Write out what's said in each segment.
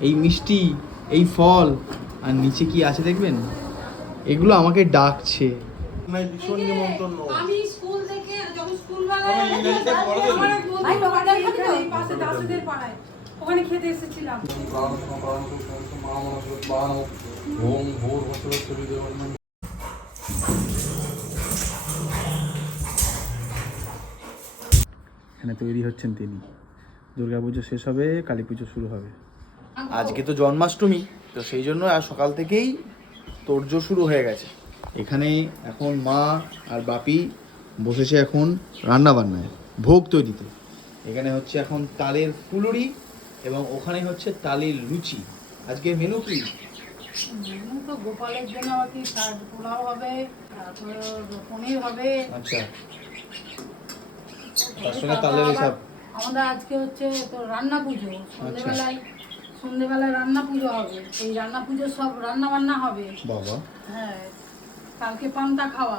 এই মিষ্টি এই ফল আর নিচে কি আছে দেখবেন এগুলো আমাকে ডাকছে আমি স্কুল থেকে যখন ওখানে খেতে এসেছিলাম ওম ভূর ভূর দেওয়ার এখানে তৈরি হচ্ছেন তিনি। দুর্গাপুজো শেষ হবে কালী পুজো শুরু হবে। আজকে তো জন্মাষ্টমী তো সেই জন্য আর সকাল থেকেই তোড়জো শুরু হয়ে গেছে। এখানে এখন মা আর বাপি বসেছে এখন রান্না বান্নায় ভোগ তৈরিতে। এখানে হচ্ছে এখন তালের ফুলুরি এবং ওখানে হচ্ছে তালের লুচি। আজকে মেনু কি? তো গোপালের জন্য আর কি পোলাও হবে তারপরে পনির হবে। আচ্ছা। তার সঙ্গে তালের হিসাব। আমাদের আজকে হচ্ছে তো রান্না পুজো। সন্ধেবেলায় সন্ধেবেলায় রান্না পুজো হবে। এই রান্না পুজো সব রান্না বান্না হবে। বাবা। হ্যাঁ। কালকে পান্তা খাওয়া।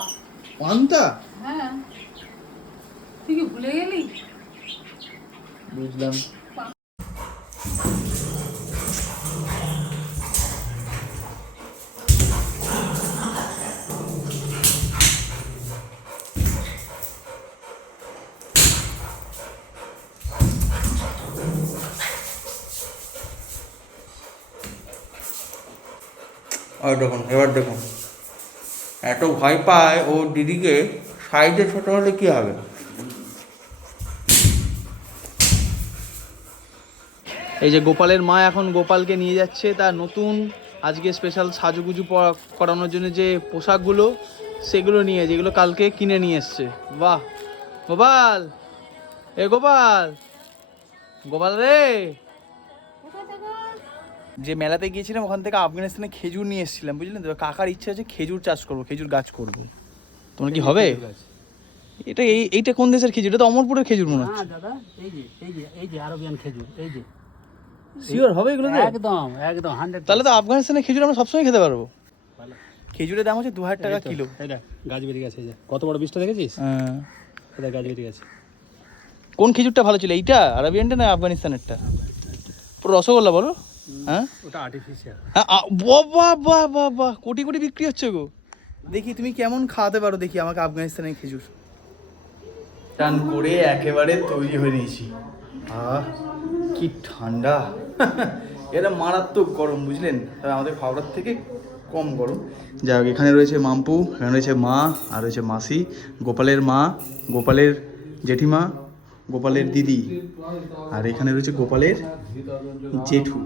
পান্তা? হ্যাঁ। তুই কি ভুলে গেলি? বুঝলাম। দেখুন, এবার দেখুন। এত ভয় পায় ও দিদিকে, সাইজে ছোট হলে কি হবে? এই যে গোপালের মা এখন গোপালকে নিয়ে যাচ্ছে তার নতুন আজকে স্পেশাল সাজুগুজু করানোর জন্য যে পোশাকগুলো, সেগুলো নিয়ে যেগুলো কালকে কিনে নিয়ে এসছে। বাহ! গোপাল! এ গোপাল! গোপাল রে! যে মেলাতে গিয়েছিলাম ওখান থেকে আফগানিস্তানে খেজুর নিয়ে এসেছিলাম বুঝলেন তো কাকার ইচ্ছা আছে খেজুর চাষ করব খেজুর গাছ করব। তোমার কি হবে? এটা এই এইটা কোন দেশের খেজুর? এটা তো অমরপুরের খেজুর মনে হচ্ছে। দাদা এই যে এই যে এই যে আরবিয়ান খেজুর এই যে। শিওর হবে এগুলো? একদম একদম হান্ড্রেড তাহলে তো আফগানিস্তানের খেজুর আমরা সবসময় খেতে পারব। খেজুরের দাম হচ্ছে দু হাজার টাকা কিলো। গাছ বেরিয়ে গেছে কত বড় বীজটা দেখেছিস? হ্যাঁ। গাছ বেরিয়ে গেছে। কোন খেজুরটা ভালো ছিল এইটা আরবিয়ানটা না আফগানিস্তানেরটা? পুরো রসগোল্লা বলো। হ্যাঁ? ওটা আর্টিফিশিয়াল হ্যাঁ আ- বাহ কোটি কোটি বিক্রি হচ্ছে গো। দেখি তুমি কেমন খাওয়াতে পারো দেখি আমাকে আফগানিস্তানের খেজুর। টান করে একেবারে তৈরি হয়ে নিয়েছি। আহ কি ঠান্ডা। এটা মারাত্মক গরম বুঝলেন? তবে আমাদের হাওড়ার থেকে কম গরম। যাই হোক এখানে রয়েছে মাম্পু এখানে রয়েছে মা আর রয়েছে মাসি গোপালের মা গোপালের জেঠিমা গোপালের দিদি আর এখানে রয়েছে গোপালের জেঠু।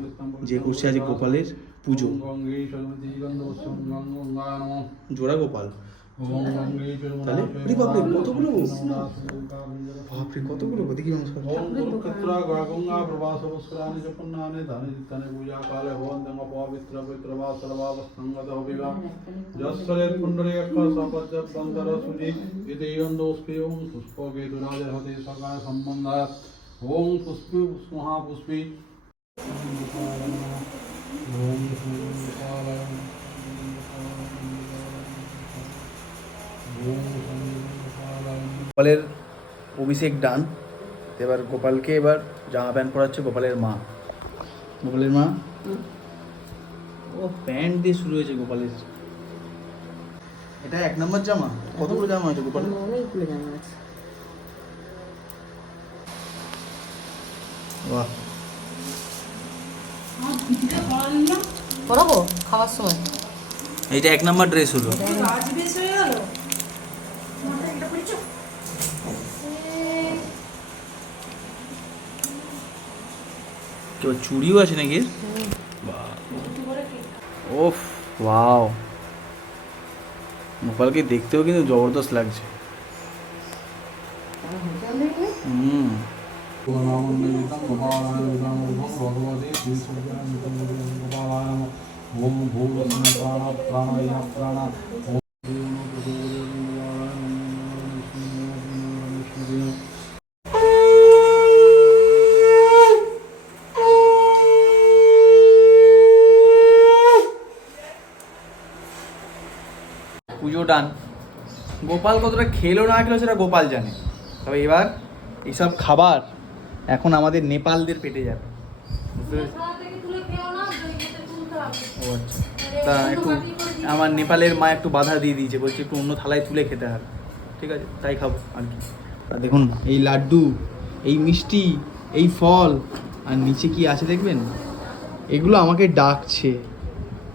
যে করছে আজ গোপালের পুজো। জোড়া গোপাল। তাহলে ওরে বাপরে, কতগুলো? বাপরে, কতগুলো দেখি নমস্কার। পুষ্প পুষ্পি মহাপুষ্পি গোপালের অভিষেক ডান এবার গোপালকে এবার জামা প্যান্ট পরাচ্ছে গোপালের মা। গোপালের মা? ও প্যান্ট দিয়ে শুরু হয়েছে গোপালের। এটা এক নম্বর জামা? কতগুলো জামা আছে গোপালের? বাহ পড়াবো খাওয়ার সময় এইটা এক নম্বর ড্রেস হলো। কেউ চুড়িও আছে নাকি? ওফ, ওয়াও। গোপালকে দেখতেও কিন্তু জবরদস্ত লাগছে। হুম। ওম ভূরস্ম প্রাণ প্রাণায় প্রাণ পুজো ডান গোপাল কতটা খেলো না খেলো সেটা গোপাল জানে তবে এবার এইসব খাবার এখন আমাদের নেপালদের পেটে যাবে। ও আচ্ছা। তা একটু আমার নেপালের মা একটু বাধা দিয়ে দিয়েছে, বলছে একটু অন্য থালায় তুলে খেতে হবে। ঠিক আছে, তাই খাব আর কি। আর দেখুন, এই লাড্ডু, এই মিষ্টি, এই ফল, আর নিচে কি আছে দেখবেন? এগুলো আমাকে ডাকছে।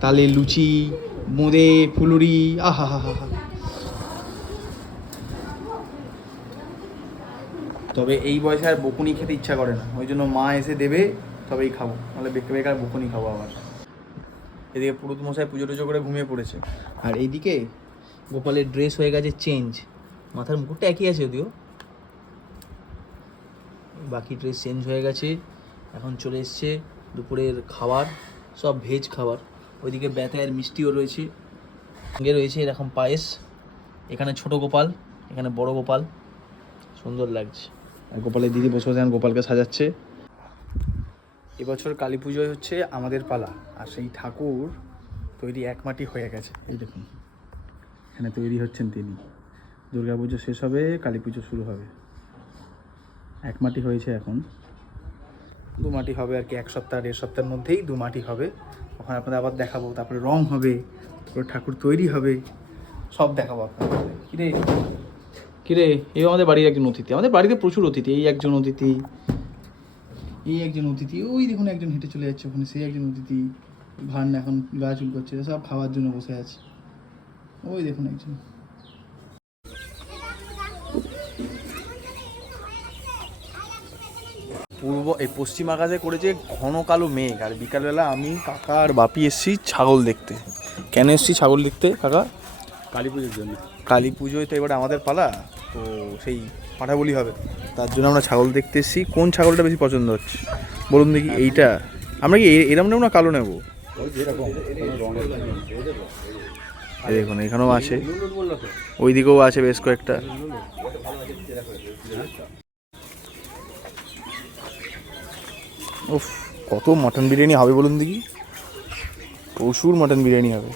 তালে লুচি বোঁদে ফুলুরি, আহা হা হা হা। তবে এই বয়সে আর বকুনি খেতে ইচ্ছা করে না। ওই জন্য মা এসে দেবে, তবেই খাব। নাহলে বেকার বেকার বকুনি খাব আবার। এদিকে পুরুত মশাই পুজো টুজো করে ঘুমিয়ে পড়েছে। আর এইদিকে গোপালের ড্রেস হয়ে গেছে চেঞ্জ মাথার মুকুটটা একই আছে যদিও। বাকি ড্রেস চেঞ্জ হয়ে গেছে। এখন চলে এসছে দুপুরের খাবার, সব ভেজ খাবার। ওইদিকে বেতায়ের মিষ্টিও রয়েছে। সঙ্গে রয়েছে এরকম পায়েস। এখানে ছোট গোপাল, এখানে বড় গোপাল। সুন্দর লাগছে। আর গোপালের দিদি বসে বসে গোপালকে সাজাচ্ছে। এবছর কালী পুজোয় হচ্ছে আমাদের পালা, আর সেই ঠাকুর তৈরি এক মাটি হয়ে গেছে। এই দেখুন, এখানে তৈরি হচ্ছেন তিনি। দুর্গা পুজো শেষ হবে, কালী পুজো শুরু হবে। এক মাটি হয়েছে এখন। দু মাটি হবে আর কি, এক সপ্তাহ, দেড় সপ্তাহের মধ্যেই দু মাটি হবে। ওখানে আপনাদের আবার দেখাবো, তারপরে রং হবে, তারপরে ঠাকুর তৈরি হবে। সব দেখাবো আপনাদের। কিরে কিরে এই আমাদের বাড়ির একজন অতিথি। আমাদের বাড়িতে প্রচুর অতিথি এই একজন অতিথি এই একজন অতিথি ওই দেখুন একজন হেঁটে চলে যাচ্ছে ওখানে সেই একজন অতিথি ভান এখন গা চুল করছে সব খাওয়ার জন্য বসে আছে। ওই দেখুন একজন। পূর্ব এই পশ্চিম আকাশে করেছে ঘন কালো মেঘ আর বিকালবেলা আমি কাকা আর বাপি এসছি ছাগল দেখতে। কেন এসছি ছাগল দেখতে কাকা? কালী পুজোর জন্য। কালী পুজোয় তো এবার আমাদের পালা। তো সেই পাঠা বলি হবে। তার জন্য আমরা ছাগল দেখতে এসেছি। কোন ছাগলটা বেশি পছন্দ হচ্ছে? বলুন দেখি এইটা। আমরা কি এরম নেব না কালো নেব? দেখুন, এখানেও আছে। ওই দিকেও আছে বেশ কয়েকটা। কত মটন বিরিয়ানি হবে বলুন দেখি। প্রচুর মটন বিরিয়ানি হবে।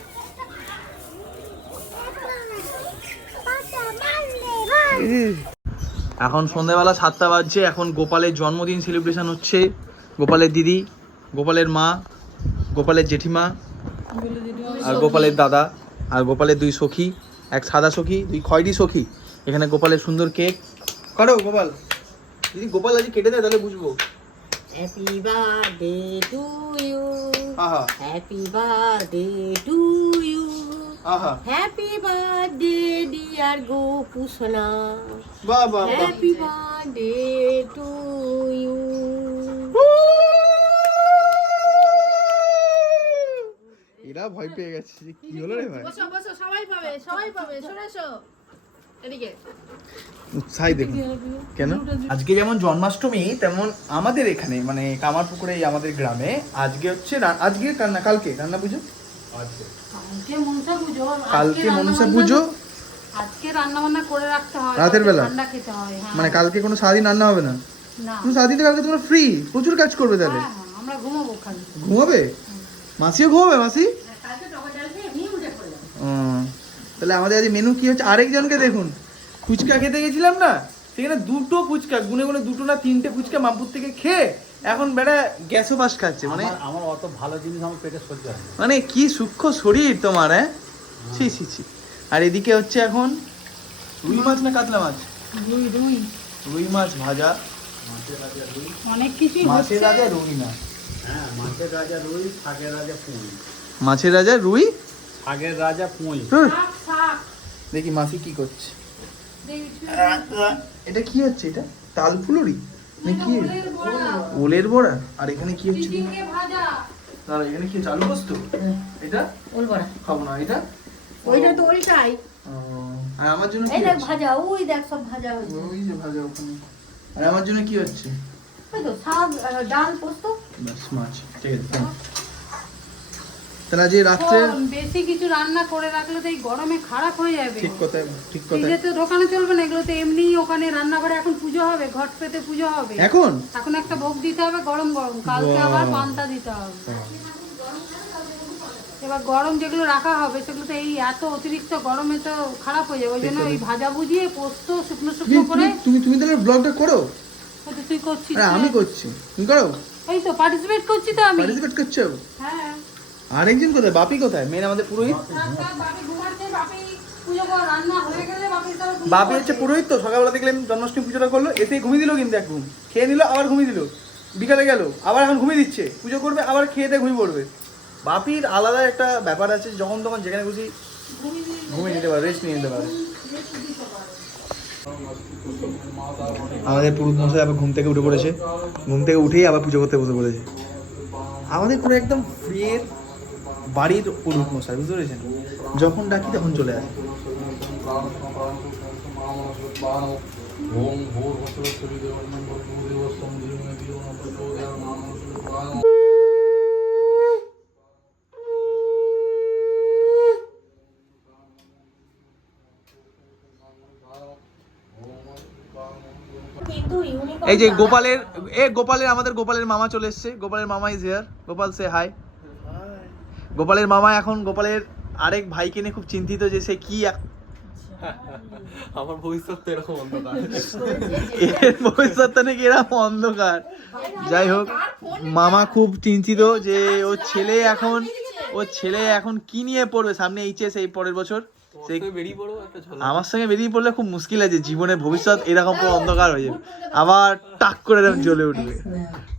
এখন সন্ধেবেলা সাতটা বাজছে এখন গোপালের জন্মদিন সেলিব্রেশন হচ্ছে। গোপালের দিদি গোপালের মা গোপালের জেঠিমা আর গোপালের দাদা আর গোপালের দুই সখী এক সাদা সখী দুই খয়রি সখী। এখানে গোপালের সুন্দর কেক। কাটো গোপাল। যদি গোপাল আজ কেটে দেয় তাহলে বুঝব। Happy birthday to you. আহা। Happy birthday to you. আহা। Happy birthday to you. এরা ভয় পেয়ে গেছে কি হলো রে ভাই? বসো বসো সবাই পাবে সবাই পাবে এদিকে। দেখুন। কেন? আজকে যেমন জন্মাষ্টমী তেমন আমাদের এখানে মানে কামারপুকুরে এই আমাদের গ্রামে আজকে হচ্ছে আজকে কান্না কালকে রান্না পুজো? কালকে মনসা পুজো। কালকে মনসা পুজো আজকে রান্না বান্না করে রাখতে হয় রাতের বেলা? ঠান্ডা খেতে হয় হ্যাঁ। মানে কালকে কোনো সারাদিন রান্না হবে না? না। তুমি সারাদিন কালকে তোমার ফ্রি প্রচুর কাজ করবে তাহলে। হ্যাঁ, হ্যাঁ, আমরা ঘুমাবো খালি। ঘুমাবে? মাসিও ঘুমাবে মাসি? কালকে টকা ডাল খেয়ে এমনি উঠে পড়ে তাহলে আমাদের আজ মেনু কি হচ্ছে? আরেকজনকে দেখুন। ফুচকা খেতে গেছিলাম না? সেখানে দুটো ফুচকা গুনে গুনে দুটো না তিনটে ফুচকা মামপুর থেকে খেয়ে এখন বেটা গ্যাসও পাস খাচ্ছে মানে আমার- আমার অত ভালো জিনিস আমার পেটে সহ্য হয় মানে কি সূক্ষ্ম শরীর তোমার হ্যাঁ? ছি ছি ছি। আর এদিকে হচ্ছে এখন রুই মাছ না কাতলা মাছ? রুই রুই। রুই মাছ ভাজা। অনেক কিছু মাছের রাজা রুই না। হ্যাঁ মাছের রাজা রুই শাকের রাজা পুঁই। মাছের রাজা রুই? শাকের রাজা পুঁই। দেখি মাসি কি করছে। এটা কি হচ্ছে এটা? তাল ফুলুরি? কি ওলের বড়া, আর এখানে কি হচ্ছে ভাজা। এখানে কি চালু পোস্ত? এটা? ওল বড়া। খাব না এটা? ওইটা তো ওইটাই। আর আমার জন্য কি এই দেখ ভাজা ওই দেখ সব ভাজা হয়েছে। ওই যে ভাজা ওখানে। আর আমার জন্য কি হচ্ছে? ওই তো শাক ডাল পোস্ত। বাস মাছ ঠিক আছে তাহলে। আজ রাত্রে বেশি কিছু রান্না করে রাখলে তো এই গরমে খারাপ হয়ে যাবে। ঠিক কথা ঠিক কথা ফ্রিজে তো ঢোকানো চলবে না এগুলো তো এমনি ওখানে রান্নাঘরে এখন পুজো হবে ঘট পেতে পুজো হবে। এখন? এখন একটা ভোগ দিতে হবে গরম গরম কালকে আবার পান্তা দিতে হবে। এবার গরম যেগুলো রাখা হবে সেগুলো তো এই এত অতিরিক্ত গরমে তো খারাপ হয়ে যাবে। ওই জন্য ওই ভাজা বুঝিয়ে পোস্ত শুকনো শুকনো করে তুমি- তুমি তাহলে ব্লগটা করো। তুই করছিস আমি করছি। তুমি করো। এই তো পার্টিসিপেট করছি তো আমি। পার্টিসিপেট করছ? হ্যাঁ। আরেকজন কোথায়? বাপি কোথায়? মেন আমাদের পুরোহিত? বাপি হয়ে। হচ্ছে পুরোহিত তো সকালবেলা দেখলেন জন্মাষ্টমী পুজোটা করল এতে ঘুমিয়ে দিল কিন্তু এক ঘুম। খেয়ে নিল আবার ঘুমিয়ে দিল। বিকালে গেল আবার এখন ঘুমিয়ে দিচ্ছে। পুজো করবে আবার খেয়ে দিয়ে ঘুমিয়ে পড়বে। বাপির আলাদা একটা ব্যাপার আছে যখন তখন যেখানে খুশি ঘুমিয়ে নিতে পারে রেস্ট নিয়ে নিতে পারে। আমাদের পুরুষ মশাই আবার ঘুম থেকে উঠে পড়েছে। ঘুম থেকে উঠেই আবার পুজো করতে বসে পড়েছে। আমাদের পুরো একদম ফ্রিয়ের বাড়ির পুরুষ মশাই বুঝতে পেরেছেন? যখন ডাকি তখন চলে আসে। ওম এই যে গোপালের এ গোপালের আমাদের গোপালের মামা চলে এসেছে। গোপালের মামা ইজ হিয়ার গোপাল সে হাই গোপালের মামা এখন গোপালের আরেক ভাইকে নিয়ে খুব চিন্তিত যে সে কি এক- আমার ভবিষ্যৎ এরকম অন্ধকার। এর ভবিষ্যৎটা নাকি এরকম অন্ধকার। যাই হোক মামা খুব চিন্তিত যে ওর ছেলে এখন ওর ছেলে এখন কি নিয়ে পড়বে? সামনে এইচএস এই পরের বছর। আমার সঙ্গে বেরিয়ে পড়লে খুব মুশকিল আছে জীবনের ভবিষ্যৎ এরকম পুরো অন্ধকার হয়ে যাবে। আবার টাক করে এরকম জ্বলে উঠবে।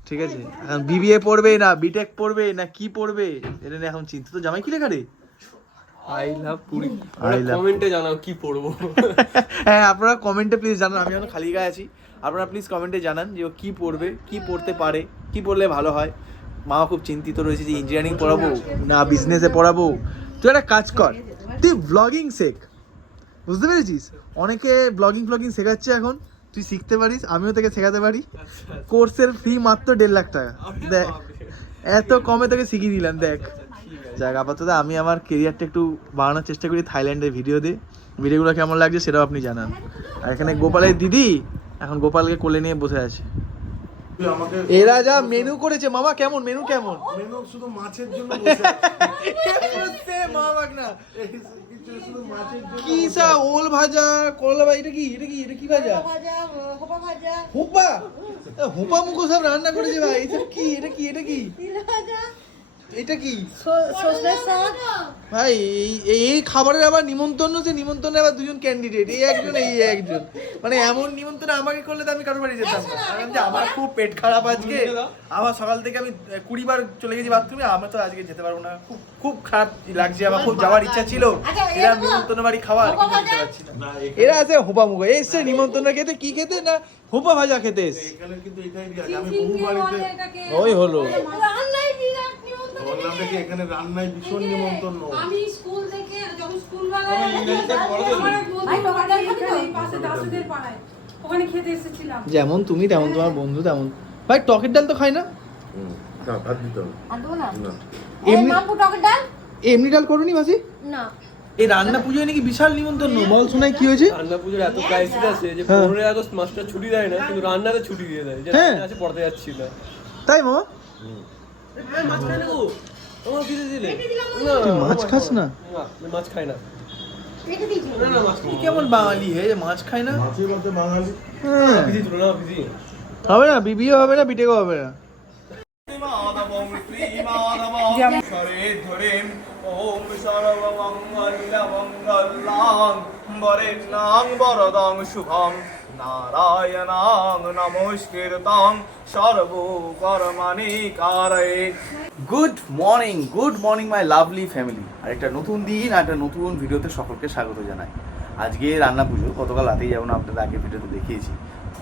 ঠিক আছে? এখন বিবিএ পড়বে না বিটেক পড়বে না কি পড়বে? এটা নিয়ে এখন চিন্তিত জামাই কি লেখা রে? আই লাভ পুরি কমেন্টে জানাও কি পড়ব। হ্যাঁ আপনারা কমেন্টে প্লিজ জানান আমি এখন খালি গায়ে আছি। আপনারা প্লিজ কমেন্টে জানান যে ও কী পড়বে কি পড়তে পারে কি পড়লে ভালো হয়। মা খুব চিন্তিত রয়েছে যে ইঞ্জিনিয়ারিং পড়াবো না বিজনেসে পড়াবো। তুই একটা কাজ কর তুই ব্লগিং শেখ বুঝতে পেরেছিস? অনেকে ব্লগিং ফ্লগিং শেখাচ্ছে এখন। তুই শিখতে পারিস আমিও তোকে শেখাতে পারি। কোর্সের ফি মাত্র দেড় লাখ টাকা। দেখ এত কমে তোকে শিখিয়ে দিলাম দেখ। যাক আপাতত আমি আমার কেরিয়ারটা একটু বাড়ানোর চেষ্টা করি থাইল্যান্ডের ভিডিও দিয়ে। ভিডিওগুলো কেমন লাগছে সেটাও আপনি জানান। আর এখানে গোপালের দিদি এখন গোপালকে কোলে নিয়ে বসে আছে। এরা যা মেনু করেছে মামা কেমন? মেনু কেমন? মেনু শুধু মাছের জন্য কি সা ওল ভাজা করলা ভাজা এটা কি এটা কি এটা কি ভাজা? ভাজা হোপা ভাজা। হুপা? মুখো সব রান্না করেছে ভাই এটা কি এটা কি এটা কি? ভাজা। এটা কি? ভাই এই এই- এই খাবারের আবার নিমন্ত্রণ সে নিমন্ত্রণে আবার দুজন ক্যান্ডিডেট এই একজন এই একজন। মানে এমন নিমন্ত্রণ আমাকে করলে তো আমি কারোর বাড়ি যেতাম না। কারণ যে আমার খুব পেট খারাপ আজকে। আমার সকাল থেকে আমি কুড়ি বার চলে গেছি বাথরুমে আমরা তো আজকে যেতে পারব না। খুব খুব খারাপ লাগছে আমার খুব যাওয়ার ইচ্ছা ছিল। আচ্ছা, এরা নিমন্ত্রণ বাড়ি খাওয়ার কিন্তু পারছি না। এরা আছে হোপা মুখো এসছে নিমন্ত্রণ খেতে কি খেতে না হোপা ভাজা খেতে এসছে? এখানে কিন্তু এটাই রিয়াজ আমি চিচিং বহু কে বাড়িতে বলে এটাকে? ওই হলো। বললাম দেখি এখানে রান্নায় ভীষণ নিমন্ত্রণ? আমি স্কুল থেকে যখন স্কুল ওখানে খেতে এসেছিলাম। যেমন তুমি তেমন তোমার বন্ধু তেমন। ভাই টকের ডাল তো খায় না? না ভাত দিতে না? না। এমনি- টকের ডাল? এমনি ডাল করোনি মাসি? না। এই রান্না পুজোয় নাকি বিশাল নিমন্ত্রণ? বল শোনাই কি হয়েছে? রান্না পুজোর এত ক্রাইসিস আছে যে হ্যাঁ। পনেরোই আগস্ট মাস্টার ছুটি দেয় না কিন্তু রান্নাতে ছুটি দিয়ে দেয়। যে হ্যাঁ। আছে পড়তে যাচ্ছি না। তাই মা? হ্যাঁ, মাছ না তুই মাছ খাস না? না মাছ খাই না। না না কেমন বাঙালি হে মাছ খায় না? হ্যাঁ। না হবে না বিবিও হবে না বিটেকও হবে না। ওম সর্বমঙ্গলমঙ্গলাং বরেণ্যাং বরদাং শুভং নারায়ণাং নমস্কৃতং সর্বকর্মাণি কারয়ে good morning good morning my lovely family আর একটা নতুন দিন আর একটা নতুন ভিডিওতে সকলকে স্বাগত জানাই। আজকে রান্না পুজো, গতকাল রাতেই যেমন আপনাদের আগে ভিডিওতে দেখিয়েছি।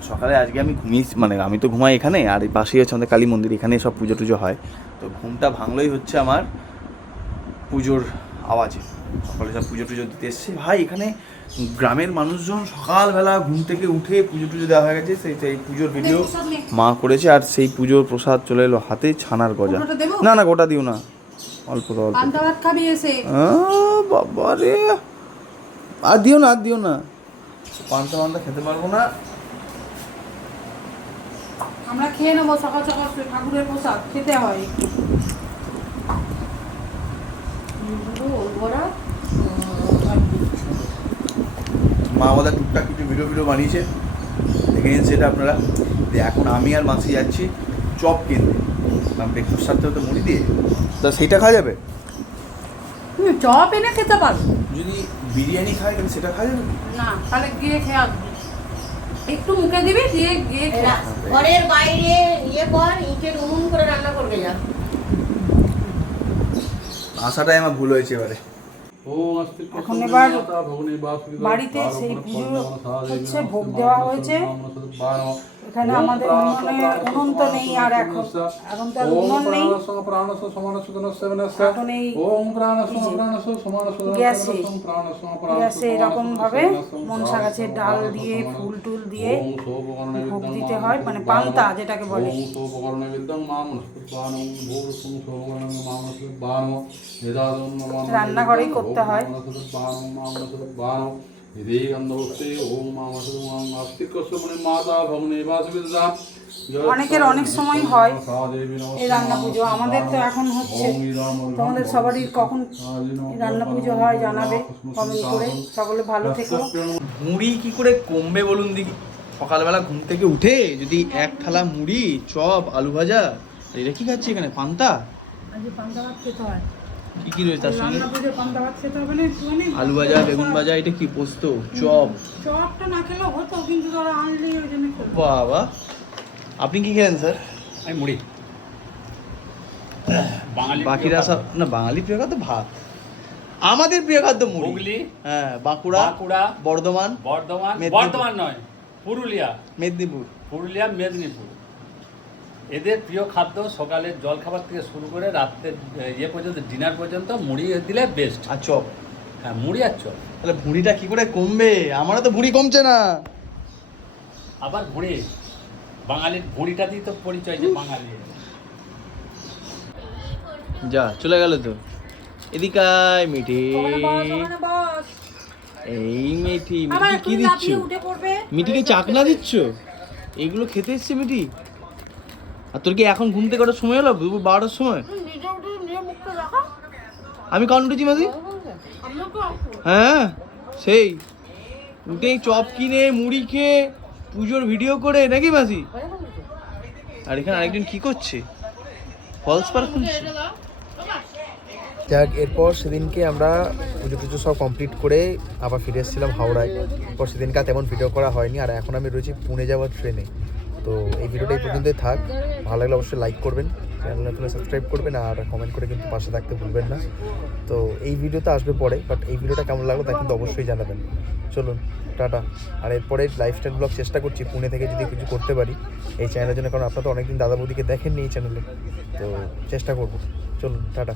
সকালে আজকে আমি ঘুমিয়েছি মানে আমি তো ঘুমাই এখানে, আর এই পাশেই আছে আমাদের কালী মন্দির এখানে সব পুজো টুজো হয়। তো ঘুমটা ভাঙলোই হচ্ছে আমার পুজোর আওয়াজে। সকালে সব পুজো টুজো দিতে এসছে। ভাই এখানে গ্রামের মানুষজন সকালবেলা ঘুম থেকে উঠে পুজো টুজো দেওয়া হয়ে গেছে। সেই সেই পুজোর ভিডিও মা করেছে আর সেই পুজোর প্রসাদ চলে এলো হাতে ছানার গজা। না না গোটা দিও না। অল্প অল্প। বাবা রে। আর দিও না আর দিও না। পান্তা পান্তা খেতে পারব না। আমরা খেয়ে নেব সকাল সকাল ঠাকুরের প্রসাদ খেতে হয়। মা আমাদের টুকটাক কিছু ভিডিও ভিডিও বানিয়েছে। দেখে নিন সেটা আপনারা। যে এখন আমি আর মাসি যাচ্ছি চপ কিনতে। ব্রেকফাস্ট সাথে হতে মুড়ি দিয়ে। তা সেইটা খাওয়া যাবে? তুমি চপ এনে খেতে পারো। যদি বিরিয়ানি খাই তাহলে সেটা খাওয়া যাবে? না তাহলে গিয়ে খেয়ে আসবি। একটু মুখে দিবি দিয়ে গিয়ে ঘরের বাইরে ইয়ে কর ইটের উনুন করে রান্না করবে যা। আসাটাই আমার ভুল হয়েছে এখন এবার বাড়িতে সেই পুজো হচ্ছে, ভোগ দেওয়া হয়েছে। এখানে আমাদের উনুনে উনুন তো নেই আর এখন। এখন তো উনুন নেই। এখন এই গ্যাসে গ্যাসে এরকম ভাবে মনসা গাছের ডাল দিয়ে ফুল টুল দিয়ে ভোগ দিতে হয় মানে পান্তা যেটাকে বলে। রান্নাঘরেই করতে হয়। অনেকের অনেক সময় হয় এই রান্না পুজো। আমাদের তো এখন হচ্ছে তোমাদের সবারই কখন রান্না পুজো হয় জানাবে কমেন্ট করে। সকলে ভালো থেকো। মুড়ি কি করে কমবে বলুন দেখি। সকালবেলা ঘুম থেকে উঠে যদি এক থালা মুড়ি চপ আলু ভাজা এটা কি খাচ্ছি এখানে? পান্তা? পান্তা ভাত খেতে হয়। কি কি রয়েছে তার সঙ্গে? আলু ভাজা বেগুন ভাজা এটা কি পোস্ত? চপ? চপটা না খেলেও হতো কিন্তু ধরো আনলেই ওই জন্য বাবা। আপনি কি খেলেন স্যার? আমি মুড়ি। বাঙালি বাকিরা সব না বাঙালি প্রিয় খাদ্য ভাত। আমাদের প্রিয় খাদ্য মুড়ি। হুগলি হ্যাঁ বাঁকুড়া বাঁকুড়া বর্ধমান বর্ধমান বর্ধমান নয় পুরুলিয়া। মেদিনীপুর। পুরুলিয়া মেদিনীপুর। এদের প্রিয় খাদ্য সকালের জলখাবার থেকে শুরু করে রাত্রের আহ, ইয়ে পর্যন্ত ডিনার পর্যন্ত মুড়ি দিলে বেস্ট আর চপ? হ্যাঁ মুড়ি আর চপ। তাহলে ভুঁড়িটা কি করে কমবে? আমারও তো ভুঁড়ি কমছে না। আবার ভুঁড়ি বাঙালির ভুঁড়িটা দিয়ে তো পরিচয় যে বাঙালি। যা চলে গেল তো। এদিকায় মিঠি। এই মিঠি মিঠি কি দিচ্ছ? মিঠিকে চাকনা দিচ্ছ? এগুলো খেতে এসছে মিঠি? আর তোর কি এখন ঘুম থেকে ওঠার সময় হলো? দুপুর বারোটার সময়? আমি কখন উঠেছি মাসি হ্যাঁ সেই। উঠে চপ কিনে মুড়ি খেয়ে পুজোর ভিডিও করে নাকি মাসি আর এখানে আরেকজন কি করছে? ফলস পারফিউম যাক এরপর সেদিনকে আমরা পুজো টুজো সব কমপ্লিট করে আবার ফিরে এসেছিলাম হাওড়ায়। এরপর সেদিনকে তেমন ভিডিও করা হয়নি আর এখন আমি রয়েছি পুনে যাওয়ার ট্রেনে তো এই ভিডিওটা এই পর্যন্তই থাক। ভালো লাগলে অবশ্যই লাইক করবেন চ্যানেল নতুন সাবস্ক্রাইব করবেন আর কমেন্ট করে কিন্তু পাশে থাকতে ভুলবেন না। তো এই ভিডিওতে আসবে পরে বাট এই ভিডিওটা কেমন লাগল তা কিন্তু অবশ্যই জানাবেন। চলুন, টাটা। আর এরপরে লাইফস্টাইল ব্লগ চেষ্টা করছি পুনে থেকে যদি কিছু করতে পারি, এই চ্যানেলের জন্য, কারণ আপনারা তো অনেকদিন দাদা বৌদিকে দেখেননি এই চ্যানেলে তো চেষ্টা করব। চলুন, টাটা।